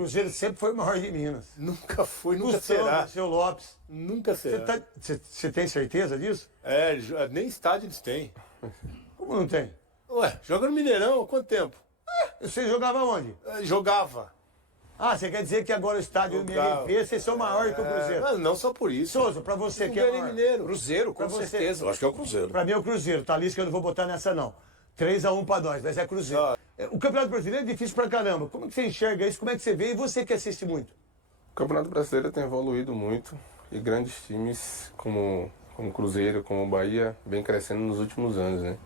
Cruzeiro sempre foi o maior de Minas. Nunca foi, nunca Tostão, será. Seu Lopes. Nunca será. Você tem certeza disso? Nem estádio eles têm. Como não tem? Ué, joga no Mineirão há quanto tempo? Você jogava onde? Jogava. Ah, você quer dizer que agora o estádio do Jogava. MRV, vocês são maior que o Cruzeiro? Não só por isso. Souza, pra você que é maior. Mineiro. Cruzeiro, com Pra você. certeza. Eu acho que é o Cruzeiro. Pra mim é o Cruzeiro, tá? Lista que eu não vou botar nessa não. 3-1 pra nós, mas é Cruzeiro. Ah. O Campeonato Brasileiro é difícil pra caramba. Como é que você enxerga isso? Como é que você vê? E você que assiste muito? O Campeonato Brasileiro tem evoluído muito e grandes times como o Cruzeiro, como o Bahia, vem crescendo nos últimos anos, né?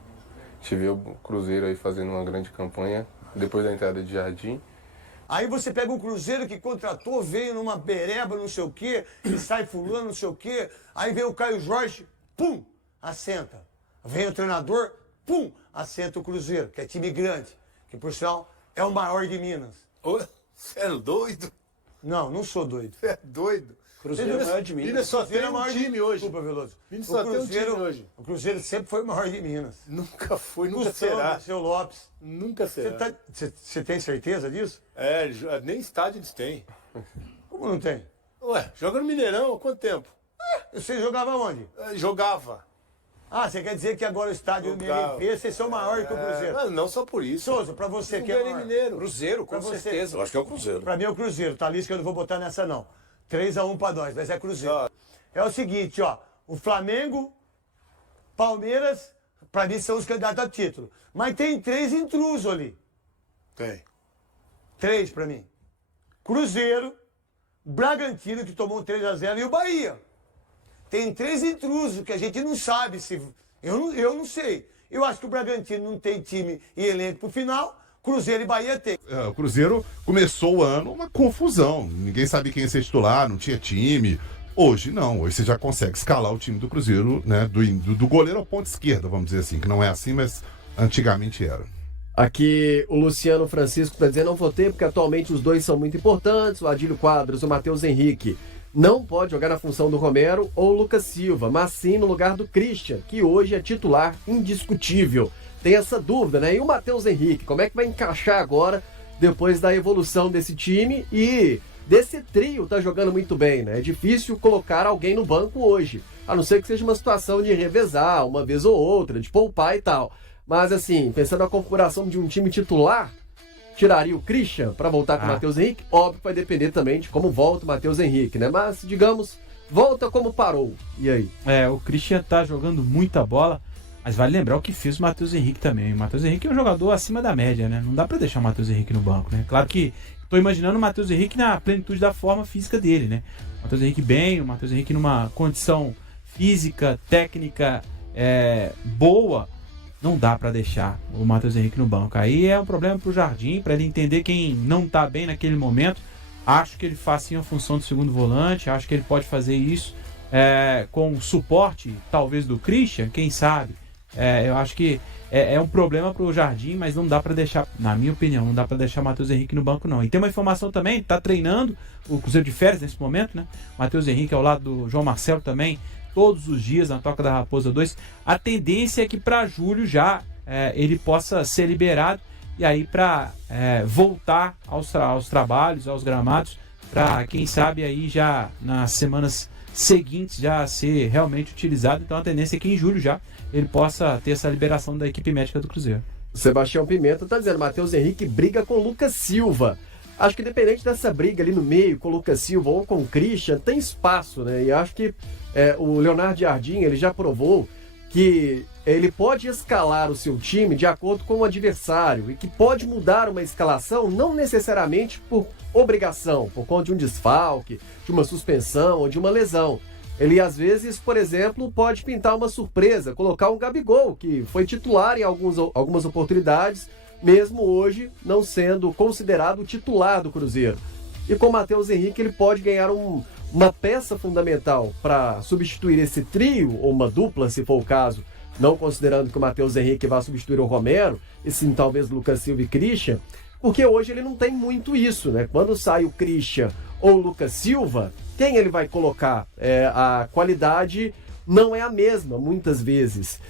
A gente vê o Cruzeiro aí fazendo uma grande campanha depois da entrada de Jardim. Aí você pega o Cruzeiro que contratou, veio numa bereba, não sei o quê, e sai fulano, não sei o quê. Aí vem o Caio Jorge, pum, assenta. Vem o treinador, pum, assenta o Cruzeiro, que é time grande, que por sinal é o maior de Minas. Ô, você é doido? Não sou doido. Você é doido? Cruzeiro é o maior de Minas. Minas só tem Cruzeiro é o um maior time hoje. Desculpa, Veloso. Minas só tem um time hoje. O Cruzeiro sempre foi o maior de Minas. Nunca foi, nunca Tostão, será. Seu Lopes. Nunca será. Você tem certeza disso? Nem estádio eles têm. Como não tem? Ué, joga no Mineirão há quanto tempo? Você jogava onde? Jogava. Ah, você quer dizer que agora o estádio do Jogava. MRV, vocês são maior que o Cruzeiro? Não só por isso. Souza, pra você que é maior. Mineiro. Cruzeiro, com Pra você. certeza. Eu acho que é o Cruzeiro. Pra mim é o Cruzeiro, tá? Lista que eu não vou botar nessa não. 3-1 pra nós, mas é Cruzeiro. Ah. É o seguinte, ó. O Flamengo, Palmeiras, pra mim são os candidatos a título. Mas tem 3 intrusos ali. Tem. 3 pra mim. Cruzeiro, Bragantino, que tomou um 3-0, e o Bahia. Tem 3 intrusos que a gente não sabe se... Eu não sei. Eu acho que o Bragantino não tem time e elenco pro final. Cruzeiro e Bahia tem. O Cruzeiro começou o ano uma confusão. Ninguém sabia quem ia ser titular, não tinha time. Hoje não, hoje você já consegue escalar o time do Cruzeiro, né? Do goleiro ao ponto esquerda, vamos dizer assim, que não é assim, mas antigamente era. Aqui o Luciano Francisco está dizendo: não votei porque atualmente os dois são muito importantes, o Adílio Quadros, o Matheus Henrique. Não pode jogar na função do Romero ou Lucas Silva, mas sim no lugar do Christian, que hoje é titular indiscutível. Tem essa dúvida, né? E o Matheus Henrique, como é que vai encaixar agora, depois da evolução desse time e desse trio tá jogando muito bem, né? É difícil colocar alguém no banco hoje, a não ser que seja uma situação de revezar uma vez ou outra, de poupar e tal. Mas assim, pensando na configuração de um time titular, tiraria o Christian para voltar com o Matheus Henrique? Óbvio que vai depender também de como volta o Matheus Henrique, né? Mas, digamos, volta como parou. E aí? O Christian tá jogando muita bola, mas vale lembrar o que fez o Matheus Henrique também. O Matheus Henrique é um jogador acima da média, né? Não dá para deixar o Matheus Henrique no banco, né? Claro que tô imaginando o Matheus Henrique na plenitude da forma física dele, né? O Matheus Henrique bem, o Matheus Henrique numa condição física, técnica boa. Não dá para deixar o Matheus Henrique no banco. Aí é um problema pro Jardim, para ele entender quem não tá bem naquele momento. Acho que ele faz sim a função do segundo volante, acho que ele pode fazer isso com suporte, talvez, do Christian, quem sabe. Eu acho que é um problema pro Jardim, mas não dá para deixar, na minha opinião, não dá para deixar o Matheus Henrique no banco, não. E tem uma informação também, tá treinando o Cruzeiro de férias nesse momento, né? Matheus Henrique ao lado do João Marcelo também, todos os dias na Toca da Raposa 2. A tendência é que para julho já ele possa ser liberado e aí para voltar aos trabalhos, aos gramados, para quem sabe aí já nas semanas seguintes já ser realmente utilizado. Então a tendência é que em julho já ele possa ter essa liberação da equipe médica do Cruzeiro. Sebastião Pimenta tá dizendo: Matheus Henrique briga com Lucas Silva. Acho que independente dessa briga ali no meio com o Lucas Silva ou com o Christian, tem espaço, né? E acho que o Leonardo Jardim, ele já provou que ele pode escalar o seu time de acordo com o adversário e que pode mudar uma escalação não necessariamente por obrigação, por conta de um desfalque, de uma suspensão ou de uma lesão. Ele, às vezes, por exemplo, pode pintar uma surpresa, colocar um Gabigol, que foi titular em algumas oportunidades, mesmo hoje não sendo considerado o titular do Cruzeiro. E com o Matheus Henrique ele pode ganhar uma peça fundamental para substituir esse trio, ou uma dupla, se for o caso, não considerando que o Matheus Henrique vai substituir o Romero, e sim talvez Lucas Silva e Christian, porque hoje ele não tem muito isso, né? Quando sai o Christian ou o Lucas Silva, quem ele vai colocar? A qualidade não é a mesma, muitas vezes.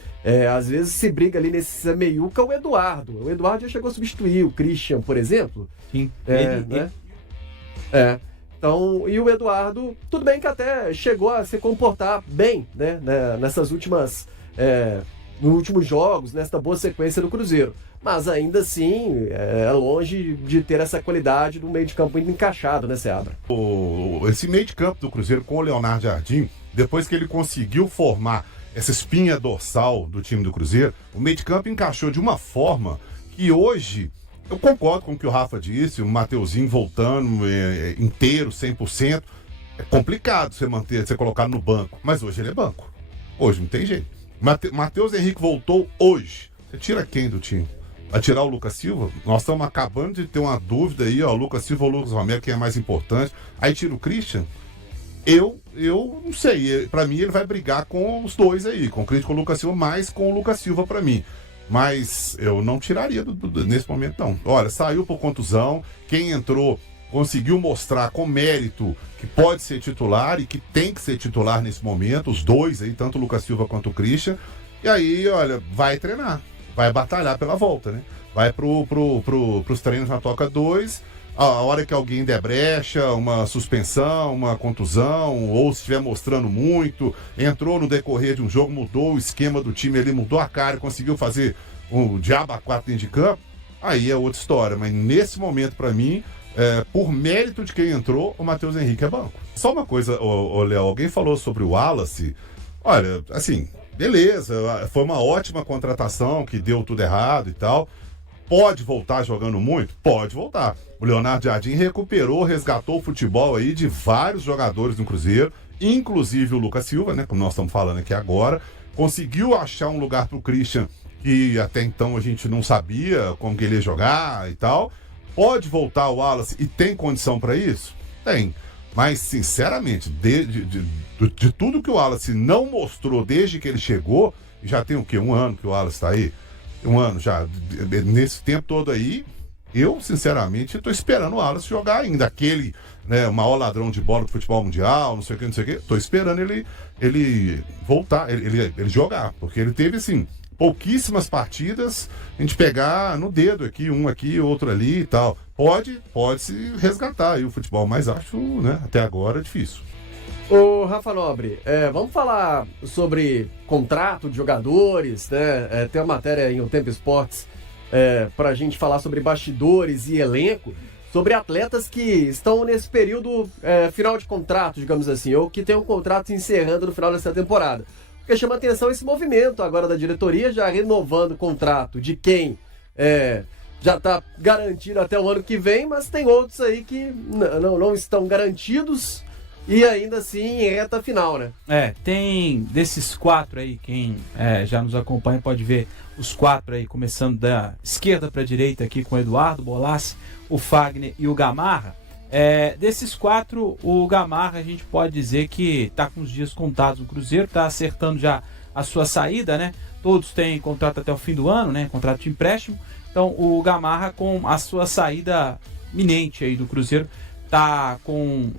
Às vezes se briga ali nesse meiuca o Eduardo. O Eduardo já chegou a substituir o Christian, por exemplo. Sim. Então, e o Eduardo, tudo bem que até chegou a se comportar bem, né, nessas últimas, nos últimos jogos, nessa boa sequência do Cruzeiro. Mas ainda assim, é longe de ter essa qualidade do meio de campo encaixado, né, Seabra? Esse meio de campo do Cruzeiro com o Leonardo Jardim, depois que ele conseguiu formar essa espinha dorsal do time do Cruzeiro, o meio de campo encaixou de uma forma que hoje, eu concordo com o que o Rafa disse, o Mateuzinho voltando inteiro, 100%, é complicado você colocar no banco, mas hoje ele é banco. Hoje não tem jeito. Matheus Henrique voltou hoje. Você tira quem do time? Vai tirar o Lucas Silva? Nós estamos acabando de ter uma dúvida aí, ó, Lucas Silva ou Lucas Romero, quem é mais importante. Aí tira o Christian. Eu não sei, pra mim ele vai brigar com os dois aí, com o Christian, com o Lucas Silva, mais com o Lucas Silva pra mim. Mas eu não tiraria nesse momento não. Olha, saiu por contusão, quem entrou conseguiu mostrar com mérito que pode ser titular e que tem que ser titular nesse momento, os dois aí, tanto o Lucas Silva quanto o Christian. E aí, olha, vai treinar. Vai batalhar pela volta, né? Vai pros treinos na Toca 2, a hora que alguém der brecha, uma suspensão, uma contusão, ou se estiver mostrando muito, entrou no decorrer de um jogo, mudou o esquema do time ali, mudou a cara, conseguiu fazer o diabo a 4 dentro de campo, aí é outra história. Mas nesse momento, pra mim, por mérito de quem entrou, o Matheus Henrique é banco. Só uma coisa, Léo, alguém falou sobre o Wallace, olha, assim... Beleza, foi uma ótima contratação que deu tudo errado e tal. Pode voltar jogando muito? Pode voltar. O Leonardo Jardim resgatou o futebol aí de vários jogadores do Cruzeiro, inclusive o Lucas Silva, né, como nós estamos falando aqui agora. Conseguiu achar um lugar pro Christian que até então a gente não sabia como que ele ia jogar e tal. Pode voltar o Wallace e tem condição para isso? Tem. Mas, sinceramente, de tudo que o Wallace não mostrou desde que ele chegou, já tem o quê? 1 ano que o Wallace tá aí? 1 ano já. Nesse tempo todo aí, eu, sinceramente, tô esperando o Wallace jogar ainda. Aquele, né, o maior ladrão de bola do futebol mundial, não sei o que. Tô esperando ele voltar, ele jogar. Porque ele teve, assim, pouquíssimas partidas, a gente pegar no dedo aqui, um aqui, outro ali e tal. Pode se resgatar aí o futebol, mas acho, né, até agora difícil. Ô, Rafa Nobre, vamos falar sobre contrato de jogadores, né? Tem uma matéria em O Tempo Esportes pra gente falar sobre bastidores e elenco, sobre atletas que estão nesse período final de contrato, digamos assim, ou que tem um contrato se encerrando no final dessa temporada. Porque chama atenção esse movimento agora da diretoria, já renovando o contrato de quem já está garantido até o ano que vem, mas tem outros aí que não estão garantidos e ainda assim em reta final, né? Tem desses 4 aí, quem já nos acompanha pode ver os 4 aí, começando da esquerda para a direita aqui com o Eduardo, Bolassi, o Fagner e o Gamarra. Desses 4, o Gamarra a gente pode dizer que está com os dias contados no Cruzeiro, está acertando já a sua saída, né? Todos têm contrato até o fim do ano, né? Contrato de empréstimo. Então o Gamarra, com a sua saída iminente aí do Cruzeiro, está com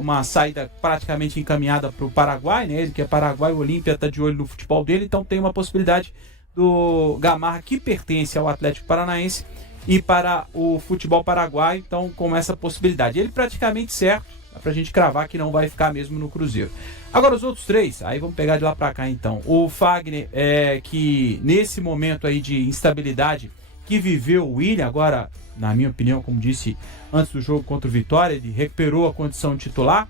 uma saída praticamente encaminhada para o Paraguai, né? Ele que é Paraguai, o Olímpia está de olho no futebol dele, então tem uma possibilidade do Gamarra, que pertence ao Atlético Paranaense, e para o futebol paraguaio, então com essa possibilidade. Ele praticamente certo, dá pra gente cravar que não vai ficar mesmo no Cruzeiro. Agora os outros 3, aí vamos pegar de lá pra cá então. O Fagner, que nesse momento aí de instabilidade que viveu o William, agora, na minha opinião, como disse antes do jogo contra o Vitória, ele recuperou a condição de titular,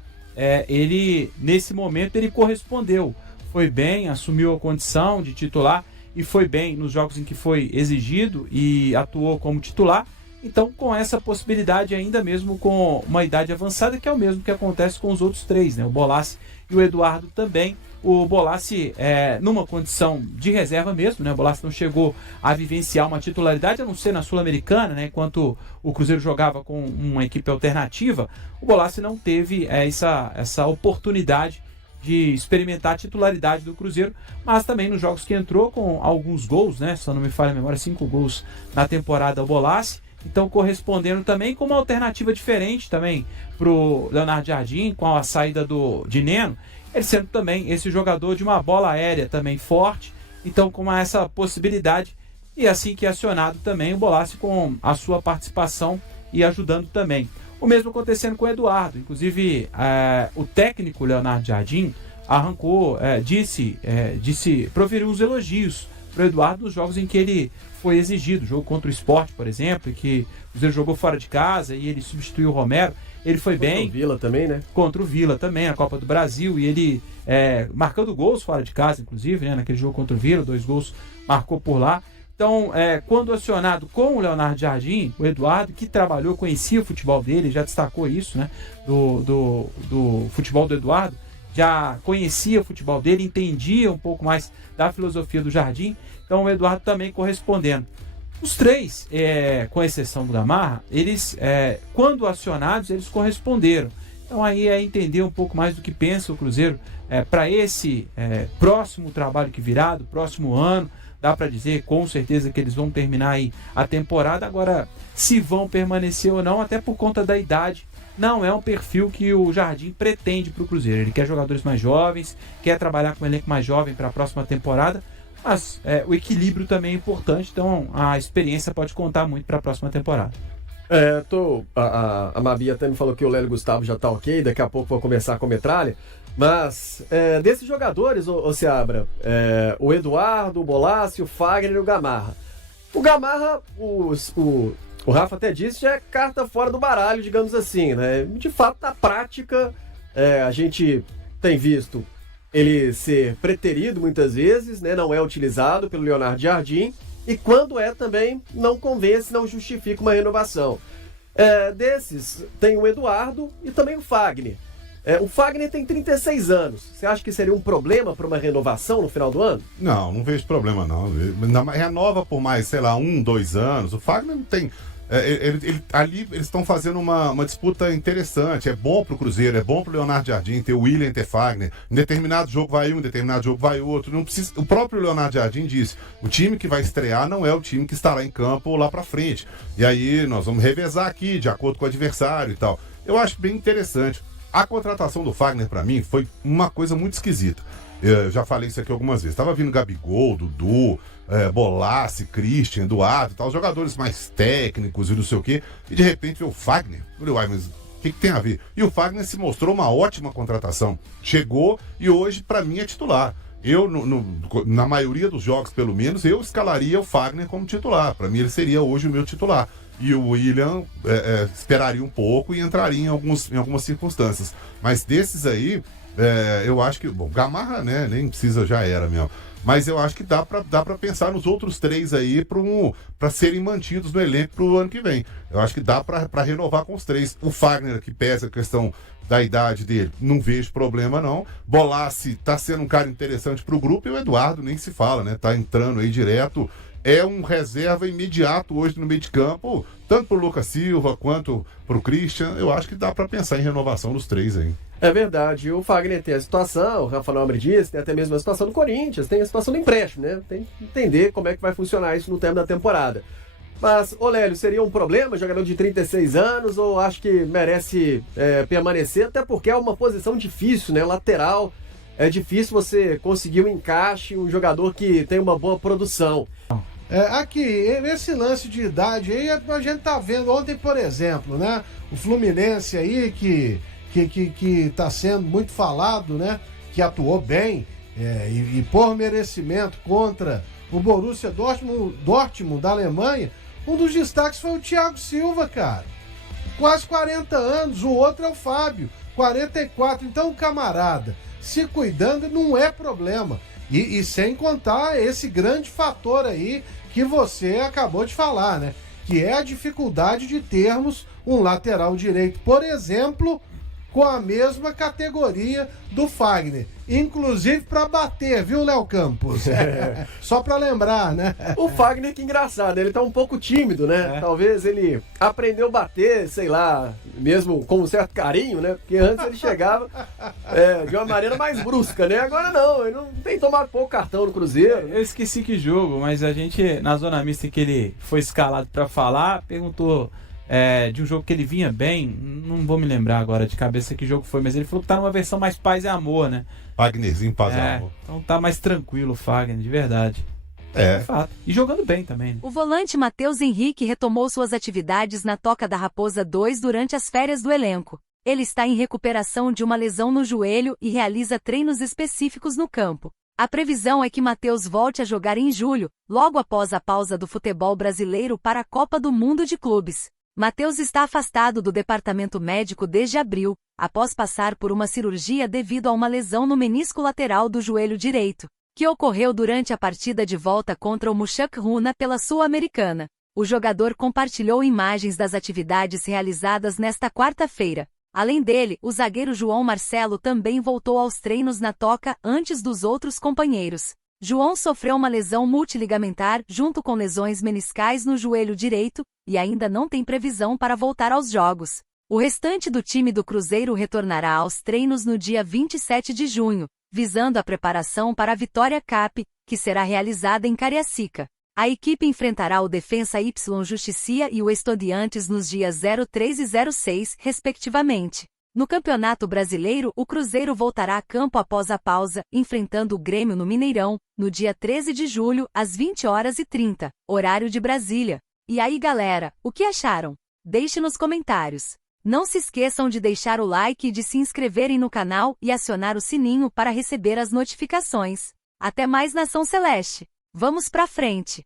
ele, nesse momento, ele correspondeu. Foi bem, assumiu a condição de titular, e foi bem nos jogos em que foi exigido e atuou como titular. Então, com essa possibilidade, ainda mesmo com uma idade avançada, que é o mesmo que acontece com os outros 3, né? O Bolassi e o Eduardo também. O Bolassi numa condição de reserva mesmo, né? O Bolassi não chegou a vivenciar uma titularidade, a não ser na Sul-Americana, né? Enquanto o Cruzeiro jogava com uma equipe alternativa, o Bolassi não teve essa oportunidade de experimentar a titularidade do Cruzeiro, mas também nos jogos que entrou com alguns gols, né? Se eu não me falha a memória, 5 gols na temporada o Bolassi, então correspondendo também com uma alternativa diferente também pro Leonardo Jardim, com a saída de Neno, ele sendo também esse jogador de uma bola aérea também forte, então com essa possibilidade, e assim que acionado também o Bolassi com a sua participação e ajudando também. O mesmo acontecendo com o Eduardo. Inclusive, o técnico Leonardo Jardim arrancou, proferiu uns elogios para o Eduardo nos jogos em que ele foi exigido. Jogo contra o Sport, por exemplo, em que o Cruzeiro jogou fora de casa e ele substituiu o Romero. Ele foi bem. Contra o Vila também, né? Contra o Vila também, na Copa do Brasil. E ele marcando gols fora de casa, inclusive, né? Naquele jogo contra o Vila, 2 gols marcou por lá. Então, quando acionado com o Leonardo Jardim, o Eduardo, que trabalhou, conhecia o futebol dele, já destacou isso, né? Do futebol do Eduardo, já conhecia o futebol dele, entendia um pouco mais da filosofia do Jardim. Então, o Eduardo também correspondendo. Os 3, com exceção do Gamarra, eles, quando acionados, eles corresponderam. Então, aí é entender um pouco mais do que pensa o Cruzeiro para esse próximo trabalho que virá, do próximo ano. Dá para dizer com certeza que eles vão terminar aí a temporada. Agora, se vão permanecer ou não, até por conta da idade, não é um perfil que o Jardim pretende para o Cruzeiro. Ele quer jogadores mais jovens, quer trabalhar com um elenco mais jovem para a próxima temporada, mas o equilíbrio também é importante, então a experiência pode contar muito para a próxima temporada. A Mabi até me falou que o Lélio Gustavo já tá ok, daqui a pouco vou começar com a metralha. Mas, desses jogadores, ô Seabra, o Eduardo, o Bolassi, o Fagner e o Gamarra. O Gamarra, o Rafa até disse, já é carta fora do baralho, digamos assim, né? De fato, na prática, a gente tem visto ele ser preterido muitas vezes, né? Não é utilizado pelo Leonardo Jardim, e quando também não convence, não justifica uma renovação. Desses, tem o Eduardo e também o Fagner. O Fagner tem 36 anos. Você acha que seria um problema para uma renovação no final do ano? Não vejo problema não. Renova por mais, 1, 2 anos. O Fagner não tem... ali eles estão fazendo uma disputa interessante. É bom pro Cruzeiro, é bom pro Leonardo Jardim ter o William, ter Fagner. Em determinado jogo vai um, em determinado jogo vai outro. Não precisa... O próprio Leonardo Jardim disse: o time que vai estrear não é o time que estará em campo lá pra frente. E aí nós vamos revezar aqui, de acordo com o adversário e tal. Eu acho bem interessante. A contratação do Fagner, pra mim, foi uma coisa muito esquisita. Eu já falei isso aqui algumas vezes. Tava vindo Gabigol, Dudu, Bolassi, Christian, Eduardo, tal, jogadores mais técnicos e não sei o quê. E de repente veio o Fagner. Eu falei, uai, mas o que tem a ver? E o Fagner se mostrou uma ótima contratação. Chegou e hoje, pra mim, é titular. Eu, na maioria dos jogos, pelo menos, eu escalaria o Fagner como titular. Pra mim, ele seria hoje o meu titular. E o William esperaria um pouco e entraria em algumas circunstâncias. Mas desses aí, eu acho que... Bom, Gamarra, né, nem precisa, já era mesmo. Mas eu acho que dá pra pensar nos outros 3 aí pra serem mantidos no elenco pro ano que vem. Eu acho que dá pra renovar com os 3. O Fagner, que pesa a questão da idade dele, não vejo problema não. Bolassi tá sendo um cara interessante pro grupo, e o Eduardo nem se fala, né? Tá entrando aí direto. É um reserva imediato hoje no meio de campo, tanto pro Lucas Silva quanto pro Christian. Eu acho que dá pra pensar em renovação dos 3 aí. É verdade. O Fagner tem a situação, o Rafa Nobre disse, tem até mesmo a situação do Corinthians, tem a situação do empréstimo, né? Tem que entender como é que vai funcionar isso no tempo da temporada. Mas, Lélio, seria um problema, jogador de 36 anos, ou acho que merece permanecer, até porque é uma posição difícil, né? Lateral, é difícil você conseguir um encaixe, um jogador que tem uma boa produção. Aqui, nesse lance de idade aí, a gente tá vendo ontem, por exemplo, né? O Fluminense aí, que tá sendo muito falado, né? Que atuou bem e por merecimento contra o Borussia Dortmund da Alemanha. Um dos destaques foi o Thiago Silva, cara. Quase 40 anos, o outro é o Fábio, 44. Então, o camarada se cuidando não é problema. E sem contar esse grande fator aí que você acabou de falar, né? Que é a dificuldade de termos um lateral direito, por exemplo, com a mesma categoria do Fagner. Inclusive para bater, viu, Léo Campos? Só para lembrar, né? O Fagner, que engraçado, ele tá um pouco tímido, né? Talvez ele aprendeu a bater, sei lá, mesmo com um certo carinho, né? Porque antes ele chegava de uma maneira mais brusca, né? Agora não, ele não tem tomado pouco cartão no Cruzeiro. Eu esqueci que jogo, mas a gente, na zona mista que ele foi escalado para falar, perguntou... de um jogo que ele vinha bem, não vou me lembrar agora de cabeça que jogo foi, mas ele falou que tá numa versão mais paz e amor, né? Fagnerzinho, paz e amor. Então tá mais tranquilo o Fagner, de verdade. É. Fato. E jogando bem também, né? O volante Matheus Henrique retomou suas atividades na Toca da Raposa 2 durante as férias do elenco. Ele está em recuperação de uma lesão no joelho e realiza treinos específicos no campo. A previsão é que Matheus volte a jogar em julho, logo após a pausa do futebol brasileiro para a Copa do Mundo de Clubes. Matheus está afastado do departamento médico desde abril, após passar por uma cirurgia devido a uma lesão no menisco lateral do joelho direito, que ocorreu durante a partida de volta contra o Mushak Runa pela Sul-Americana. O jogador compartilhou imagens das atividades realizadas nesta quarta-feira. Além dele, o zagueiro João Marcelo também voltou aos treinos na Toca antes dos outros companheiros. João sofreu uma lesão multiligamentar junto com lesões meniscais no joelho direito e ainda não tem previsão para voltar aos jogos. O restante do time do Cruzeiro retornará aos treinos no dia 27 de junho, visando a preparação para a Vitória Cup, que será realizada em Cariacica. A equipe enfrentará o Defensa Y Justicia e o Estudiantes nos dias 03 e 06, respectivamente. No Campeonato Brasileiro, o Cruzeiro voltará a campo após a pausa, enfrentando o Grêmio no Mineirão, no dia 13 de julho, às 20h30, horário de Brasília. E aí, galera, o que acharam? Deixe nos comentários. Não se esqueçam de deixar o like e de se inscreverem no canal e acionar o sininho para receber as notificações. Até mais, Nação Celeste! Vamos pra frente!